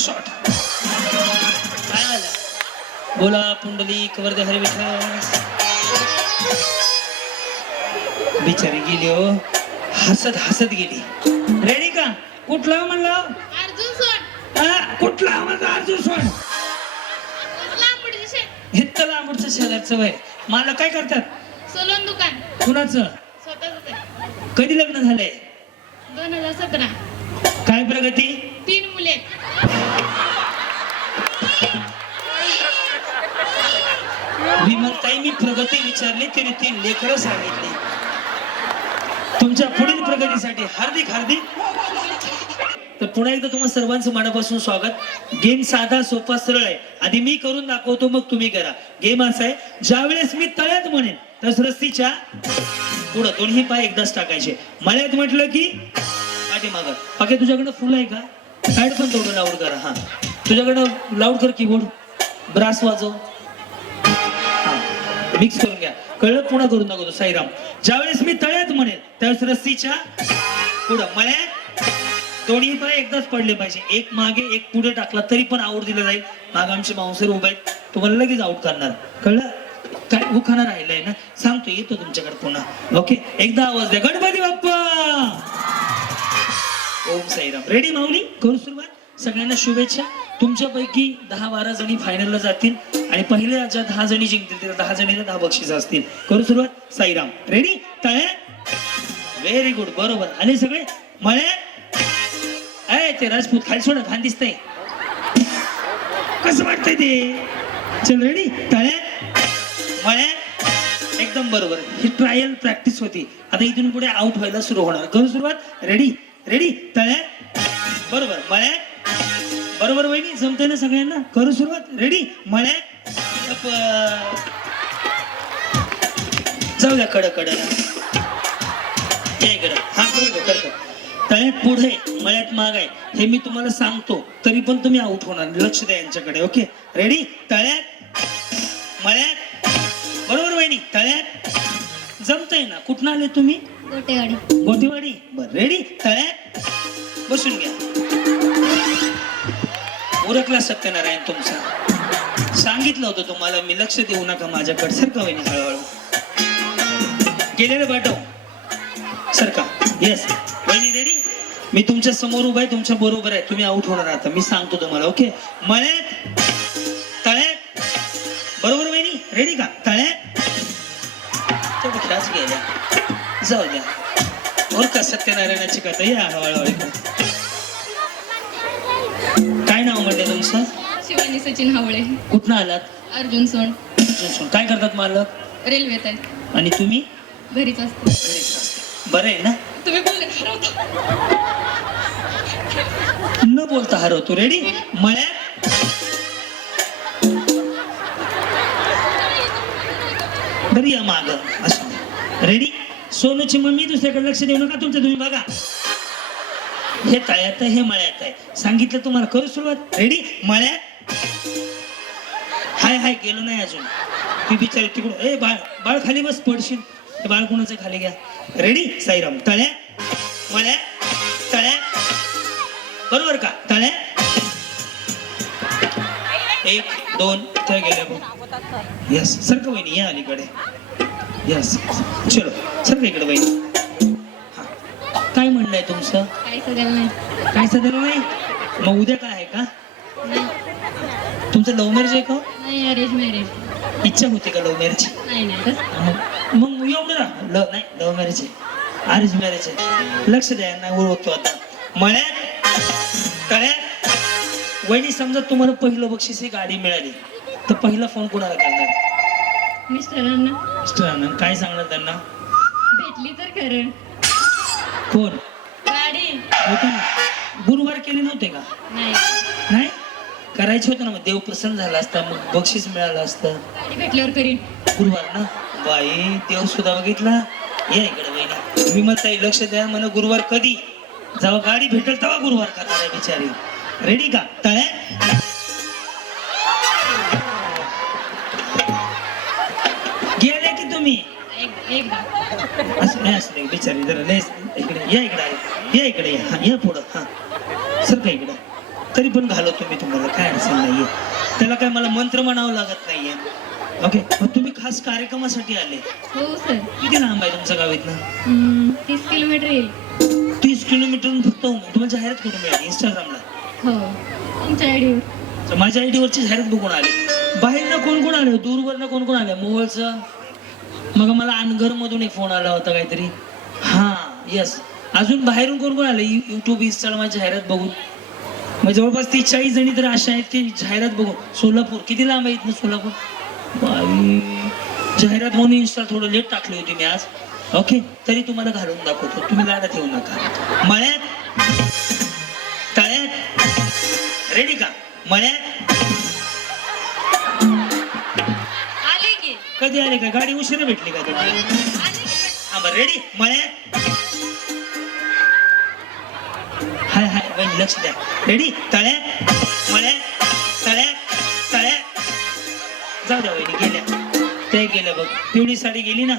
Shot काय आलं बोला पुंडली कवर हरी विठ्ठल बिचारी गेली हो. हसत हसत गेली. रेडी का? कुठला म्हणलं? अर्जुन सोड हा, कुठला म्हणलं अर्जुन सोड दिशे हित्त लांबडचं शेजारचं वय. मला काय करतात? सलोन दुकान. कुणाचं? कधी लग्न झालंय? दोन हजार सतरा. काय प्रगती? तीन मुले. विमलताई मी प्रगती विचारली तरी ती लेकर सांगितली. तुमच्या पुढील प्रगतीसाठी हार्दिक हार्दिक. तर पुन्हा एकदा तुम्हाला सर्वांचं मनापासून स्वागत. गेम साधा सोपा सरळ आहे. आधी मी करून दाखवतो मग तुम्ही करा. गेम असा आहे ज्या वेळेस मी तळ्यात म्हणेन तर रस्तीच्या पुढं दोन्ही पाय एकदाच टाकायचे. मळ्यात म्हटलं की पाठीमागं. बाकी तुझ्याकडे फुलं आहे का? साईड पण तेवढं लाऊड करा हा. तुझ्याकडं लाऊड कर कीबोर्ड ब्रास वाजव. मिक्स करून घ्या. कळलं? पुन्हा करून तो साईराम. ज्यावेळेस मी तळ्यात म्हणे त्यावेळेस रस्सीच्या पुढं मळ्यात दोन्ही पाय एकदाच पडले पाहिजे. एक मागे एक पुढे टाकला तरी पण आऊट दिलं जाईल. माग आमचे मांसर उभे आहेत. तुम्हाला लगेच आऊट करणार. कळलं? काय उखाना राहिलाय ना? सांगतो येतो तुमच्याकडे पुन्हा. ओके एकदा आवाज द्या. गणपती बाप्पा! ओम साईराम. रेडी माऊली? करू सुरुवात. सगळ्यांना शुभेच्छा. तुमच्यापैकी दहा बारा जणी फायनलला जातील आणि पहिल्या ज्या दहा जणी जिंकतील त्या दहा जणीला दहा बक्षीस असतील. करू सुरुवात. साईराम. रेडी तळे? व्हेरी गुड बरोबर. आले सगळे मळे? अय ते राजपूत खाली सोडा. घाण दिसतंय. कसं वाटतंय ते? चल रेडी तळे? मळे? एकदम बरोबर. ही ट्रायल प्रॅक्टिस होती. आता इथून पुढे आउट व्हायला सुरू होणार. करू सुरुवात. रेडी रेडी तळे? बरोबर. मळे? बरोबर वहिनी जमते ना सगळ्यांना? करू सुरुवात. रेडी मळे? अप. जाऊ द्या कड कड इकडं हा करतो करतो तळ्यात पुढे मळ्यात माग आहे हे मी तुम्हाला सांगतो. तरी पण तुम्ही आउट होणार लक्ष द्या यांच्याकडे ओके रेडी तळ्यात मळ्यात? बरोबर वहिनी तळ्यात? जमतंय ना? कुठनं आले तुम्ही? गोटेवाडी. गोटीवाडी. बर रेडी तळ्यात? बसून घ्या. उरकला सत्यनारायण तुमचा. सांगितलं होतं तुम्हाला मी लक्ष देऊ नका माझ्याकडे. सरका वहिनी हळूहळू? गेलेलं पाठव सरका येस वहिनी रेडी मी तुमच्यासमोर उभा आहे तुमच्या बरोबर आहे. तुम्ही आउट होणार आता. मी सांगतो तुम्हाला ओके मळ्यात तळ्यात. बरोबर वहिनी? रेडी का? तळ्यात. तेवढं खेळाच गेल्या जाऊ द्या. का सत्यनारायणाची कथा या हळूहळू. काय नाव म्हणले तुमचं? शिवानी सचिन हावळे. कुठनं आलात? अर्जुन जोसून. काय करतात मालक? रेल्वेत आहे. आणि तुम्ही? घरीच असते. बरं आहे ना? तुम्ही. न बोलता हरवतो. रेडी मळ्यात? बरी या माग. असं रेडी सोनूची मम्मी दुसऱ्याकडे लक्ष देऊ नका तुमचं तुम्ही बघा. हे तळ्यात आहे हे मळ्यात आहे. सांगितलं तुम्हाला करू सुरुवात? रेडी मळ्यात? हाय हाय गेलो नाही अजून. ती बिचारी तिकडून ए बाळ बाळ खाली बस पडशील. बाळ कोणाचं खाली घ्या. रेडी साईराम तळ्या मळ्या तळ्या बरोबर का? तळ्या एक दोन तळ गेल्या येस यस वहिनी या अलीकडे. यस चलो सारखं इकडे हा. काय म्हणणं आहे तुमचं? काही सगळं नाही. काय मग उद्या काय आहे का? तुमचं लव्ह मॅरेज आहे का? नाही अरेंज मॅरेज इच्छा होती का लव्ह मॅरेज नाही मग मग एवढं ना लव नाही लव्ह मॅरेज आहे. अरेंज मॅरेज आहे. लक्ष द्या ना ओळखतो आता. मळ्यात तळ्यात वहिनी समजा तुम्हाला पहिलं बक्षीस ही गाडी मिळाली तर पहिला फोन कोणाला करणार? मिस्टरांना. मिस्टरांना. काय सांगणार त्यांना? भेटली तर खरं. कोण? गाडी. होते. गुरुवार केले नव्हते का? नाही. नाही? करायचे होते ना मग देव प्रसन्न झाला असता मग बक्षीस मिळालं असतं. गाडी भेटल्यावर करीन. गुरुवार ना? बाई देव सुद्धा बघितला. या इकडे वहिनी. विमलताई लक्ष द्या म्हण गुरुवार कधी? जेव्हा गाडी भेटेल तेव्हा गुरुवार करणार आहे बिचारी. रेडी का? तळ्या असं नाही असं नाही बिचारी जरा लय इकडे या इकडे आहे. या इकडे या. हा या पुढं. हा. सर का इकडे. तरी पण घालवतो मी तुम्हाला. काय अडचण नाहीये. त्याला काय मला मंत्र म्हणावं लागत नाहीये. ओके मग तुम्ही खास कार्यक्रमासाठी आले. हो सर किती लांब आहे तुमचं गाव इथनं? हम्म, तीस किलोमीटर येईल. तीस किलोमीटर फक्त तुम्हाला जाहिरात कुठून मिळाली? इंस्टाग्रामला हो तुमच्या आयडीवर. तर माझ्या आयडीवरची जाहिरात बघून आले. बाहेरनं कोण कोण आले दूरवरनं कोण कोण आले? मोहोळचं मग मला अनघर मधून एक फोन आला होता काहीतरी. हा यस अजून बाहेरून कोण कोण आलं? युट्यूब इंस्टाला माझी जाहिरात बघून. मग जवळपास ती चाळीस जणी तर अशा आहेत की जाहिरात बघून. सोलापूर किती लांब आहे इथनं सोलापूर? जाहिरात म्हणून इंस्टा थोडं लेट टाकली होती मी आज. ओके तरी तुम्हाला घालून दाखवतो. तुम्ही लाडात येऊ नका. मळ्यात? तळ्यात? रेडी का? मळ्यात? कधी आले का? गाडी उशिरा भेटली का तुम्हाला रेडी मळ्यात? हाय हाय वहिनी लक्ष द्या. रेडी तळ्या मळ्या तळ्या तळ्या जाऊ द्या वहिनी गेल्या. ते गेलं बघ. पिवळी साडी गेली ना?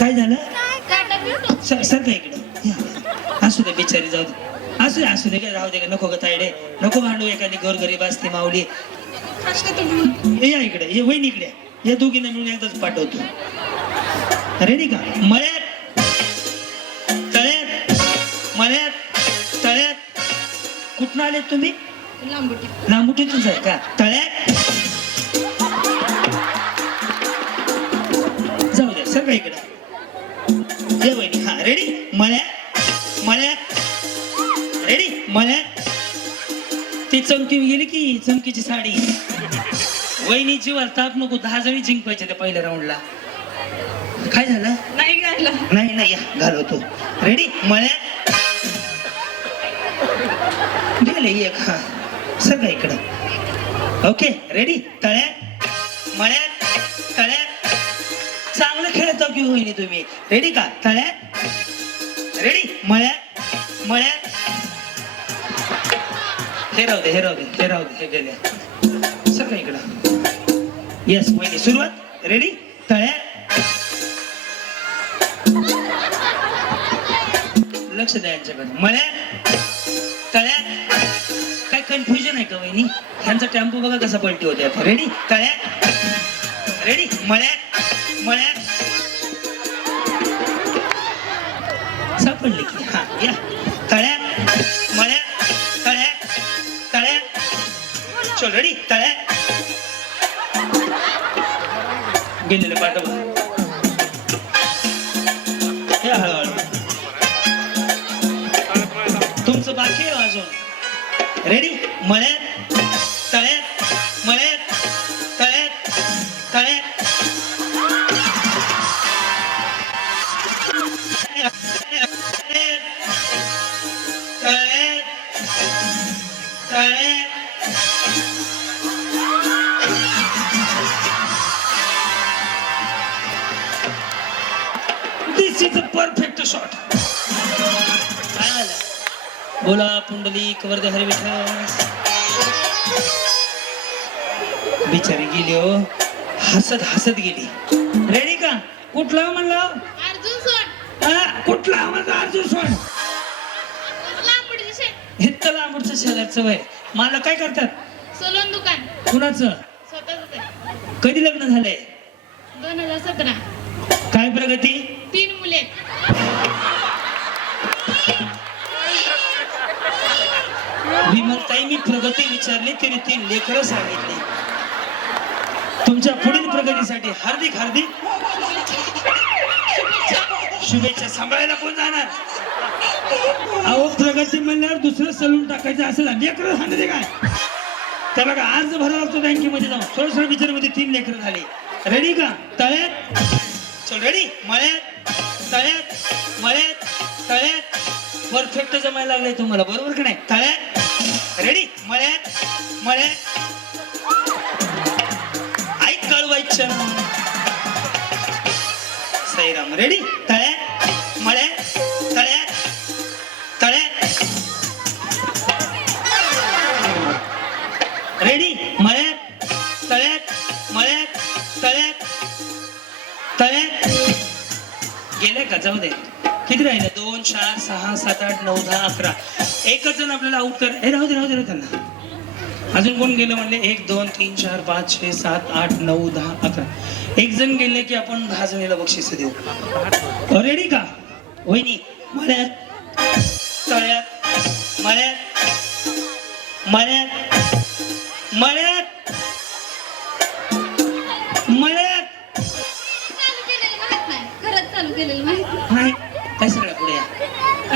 काय झालं? सर काय इकडे? असू दे बिचारी जाऊ दे. असू दे असू दे काय राहू दे का नको ग तायडे. नको भांडू एखादी गोरगरीब असते माऊली. तुम्ही ये इकडे ये वहिनी इकडे. या दोघींना मिळून एकदाच पाठवतो. रेडी का? मळ्यात. तळ्यात. मळ्यात. तळ्यात. कुठनं आले तुम्ही? लांबुटी लांबुटीतूनच आहे का? तळ्यात. जाऊ द्या सर का इकडे. ये वहिनी हा रेडी मळ्यात. मळ्यात. रेडी मळ्यात. ती चमकी गेली की चमकीची साडी. वहिनी जीवाला ताप नको दहा जणी जिंकवायच्या त्या पहिल्या राऊंडला काय झालं? नाही नाही नाही या घालवतो रेडी मळ्यात गेले एक हा. सगळं इकडं. ओके रेडी तळ्यात मळ्यात तळ्यात चांगलं खेळतो की होईनी तुम्ही. रेडी का? तळ्यात रेडी मळ्यात मळ्यात हे राहू दे हे राहू दे हे राहू दे हे गेले सगळं इकडं. येस वहिनी सुरुवात. रेडी तळ्या. लक्ष द्या यांच्याकडे. मळ्यात काय कन्फ्युजन आहे का वहिनी? ह्यांचा टेम्पो बघा कसा पलटी होते आता. रेडी तळ्या. रेडी मळ्या. मळ्या. सापडली की. हा या. तळ्या. बोला पुंडलिक वरदे हरी विठ्ठल बिचारी गेली हो. हसत हसत गेली. रेडी का? कुठला म्हणलं? अर्जुन सोड हा, कुठला म्हणलं अर्जुन सोड हित्त लांबडचं शेजारचं वय. मला काय करतात? सोलोन दुकान. कुणाचं? कधी लग्न झालंय? दोन हजार सतरा. काय प्रगती? तीन मुले. विमलताई मी प्रगती विचारली तरी तीन लेकरं सांगितली. तुमच्या पुढील प्रगतीसाठी हार्दिक हार्दिक शुभेच्छा सांभाळायला कोण जाणार? अहो प्रगती म्हणल्यावर दुसरं सलून टाकायचं असं लेकरं सांगते काय? त्याला का अर्ज भरावा लागतो बँकेमध्ये जाऊन. सोळा विचार विचारमध्ये तीन लेकर झाले. रेडी का? तळ्यात चल रेडी मळ्यात तळ्यात मळ्यात तळ्यात. परफेक्ट जमायला लागले तुम्हाला बरोबर का नाही? तळ्यात रेडी मळे मळे. ऐक कळवायचं. सैराम रेडी किती राहिले? दोन चार सहा सात आठ नऊ दहा अकरा. एकच जण आपल्याला आउट कर हे राहू दे राहू दे राहू त्यांना. अजून कोण गेलं म्हणले? एक दोन तीन चार पाच छे सात आठ नऊ दहा अकरा. एक जण गेले की आपण दहा जणीला बक्षीस देऊ. रेडी का? वहिनी मळ्यात तळ्यात मळ्यात मळ्यात मळ्यात मळ्यात. चालू केलेलं माहीत काय सगळ्या पुढे?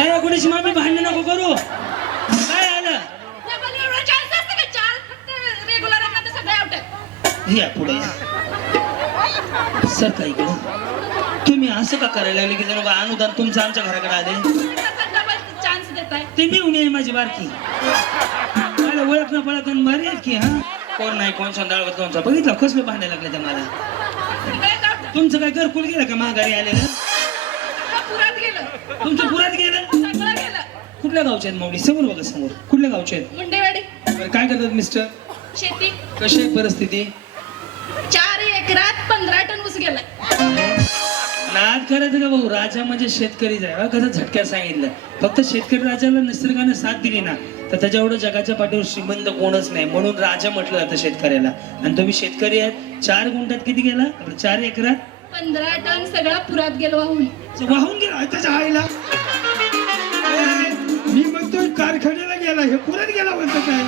या कुठे मामी भांडण नको करू? काय आलं या पुढे या. सर इकडे तुम्ही असं का करायला लागले की का अनुदान तुमचं आमच्या घराकडे आले? ते मिळून आहे माझी बारकी. मला ओळख ना भारी आहेत की हा? कोण नाही कोण संध्याळ कोणचा बघितलं कसलं भांडायला लागले ते मला. तुमचं काय घरकुल गेलं का? माघारी आलेलं? पुरात गेलं. तुमचं पुरात गेलं? सगळं गेलं. कुठल्या गावचे आहेत माऊली? समोर बघा समोर. कुठल्या गावचे आहेत? मुंडेवाडी. बरं, काय करतात मिस्टर? शेती. कशी आहे परिस्थिती? चार एकरात पंधरा टन ऊस गेलाय. नाद करायचं का भाऊ राजा म्हणजे शेतकरीच आहे. कसं झटक्यात सांगितलं. फक्त शेतकरी राजाला निसर्गाने साथ दिली ना तर त्याच्या एवढं जगाच्या पाठीवर श्रीमंत कोणच नाही. म्हणून राजा म्हटलं जातं शेतकऱ्याला. आणि तुम्ही शेतकरी आहेत चार गुंठ्यात किती गेला? आपलं चार एकरात पंधरा टन सगळा पुरात गेलो वाहून. वाहून गेला? त्याच्या आईला? मी म्हणतोय कारखान्याला गेला हे पुरात गेला म्हणतो काय?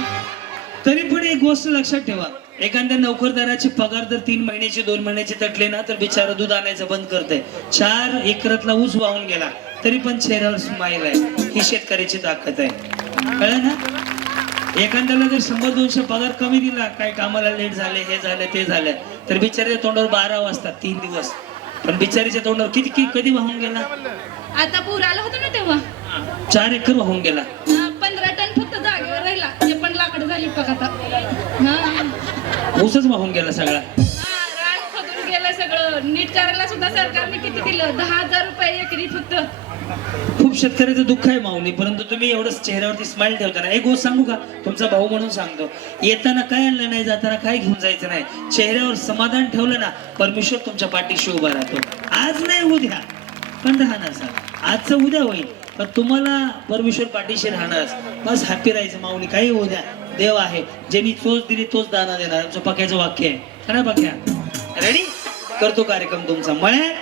तरी पण एक गोष्ट लक्षात ठेवा. एखाद्या नोकरदाराची पगार जर तीन महिन्याची दोन महिन्याची तटले ना तर बिचारा दूध आणायचं बंद करते चार एकरातला ऊस वाहून गेला तरी पण चेहऱ्यावर स्माईल आहे. ही शेतकऱ्याची ताकद आहे. कळलं ना? एखाद्याला जर शंभर दोनशे पगार कमी दिला काय कामाला लेट झाले हे झाले ते झाले तर बिचाऱ्याच्या तोंडावर बारा वाजतात तीन दिवस. पण बिचारीच्या तोंडावर किती कि- कधी वाहून गेला? आता पूर आला होता ना तेव्हा. चार एकर वाहून गेला. हा, पंधरा टन फक्त जागेवर राहिला. ते पण लाकड झाली बघ आता. हा. ऊसच वाहून गेला सगळा. हा, रान खोदून गेलं सगळं. नीट करायला सुद्धा सरकारने किती दिलं? दहा हजार रुपये एकरी फक्त. खूप शेतकऱ्याचं दुःख आहे माऊली परंतु तुम्ही एवढंच चेहऱ्यावरती स्माइल ठेवताना एक गोष्ट सांगू का? तुमचा भाऊ म्हणून सांगतो. येताना काय आणलं नाही जाताना काय घेऊन जायचं नाही. चेहऱ्यावर समाधान ठेवलं ना परमेश्वर तुमच्या पाठीशी उभा राहतो. आज नाही उद्या. पण राहणार सर आजचं उद्या होईल. पण तुम्हाला परमेश्वर पाठीशी राहणार. बस हॅपी राहायचं माऊली काही होऊ द्या. देव आहे. ज्यांनी तोच दिली तोच दाना देणार. आमचं पक्याचं वाक्य आहे. खरं पक्या. रेडी करतो कार्यक्रम तुमचा. मळ्यात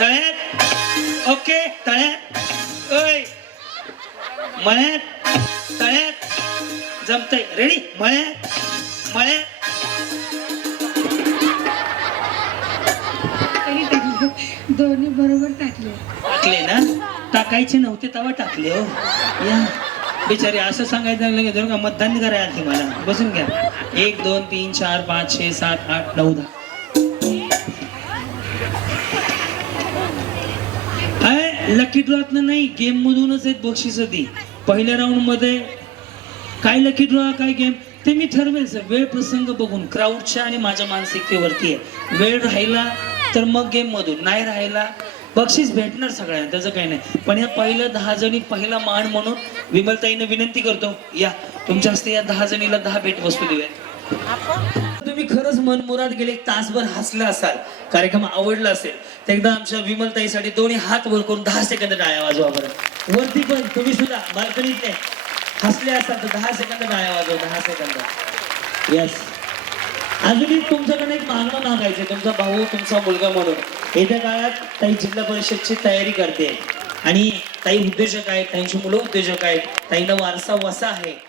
तळ्यात ओके तळ्यात ओय. मळ्यात तळ्यात जमतंय. रेडी मळ्यात मळ्यात तरी टाकले दोन्ही बरोबर टाकले. टाकले ना? टाकायचे नव्हते तेव्हा टाकले हो. या. बिचारी असं सांगायचं लागलं की का मतदान करायला मला. बसून घ्या. एक दोन तीन चार पाच छे सात आठ नऊ दहा. लकी ड्रॉतनं नाही गेम मधूनच आहेत बक्षीस ती पहिल्या राऊंडमध्ये काय लकी ड्रॉ काय गेम ते मी ठरवेल सर वेळ प्रसंग बघून क्राऊडच्या आणि माझ्या मानसिकतेवरती आहे. वेळ राहिला तर मग गेम मधून. नाही राहिला बक्षीस भेटणार सगळ्यांना त्याचं काही नाही. पण या पहिल्या दहा जणी पहिला मान म्हणून विमलताईनं विनंती करतो या तुमच्या हस्ते या दहा जणीला दहा भेट वस्तू देऊयात. तुम्ही खरंच मनमुराद गेले तासभर हसला असाल. कार्यक्रम आवडला असेल. तर एकदा आमच्या विमलताईसाठी दोन्ही हात वर करून दहा सेकंद डाळ्या वाजवा बरं. वरती पण तुम्ही सुद्धा बाल्कनीत हसले असाल तर दहा सेकंद डाळ्या वाजवा दहा सेकंद. येस अजूनही तुमच्याकडे एक मागणं मागायचं तुमचा भाऊ तुमचा मुलगा म्हणून. येत्या काळात ताई जिल्हा परिषदची तयारी करते. आणि ताई उद्योजक आहेत ताईंची मुलं उद्योजक आहेत. ताईला वारसा वसा आहे.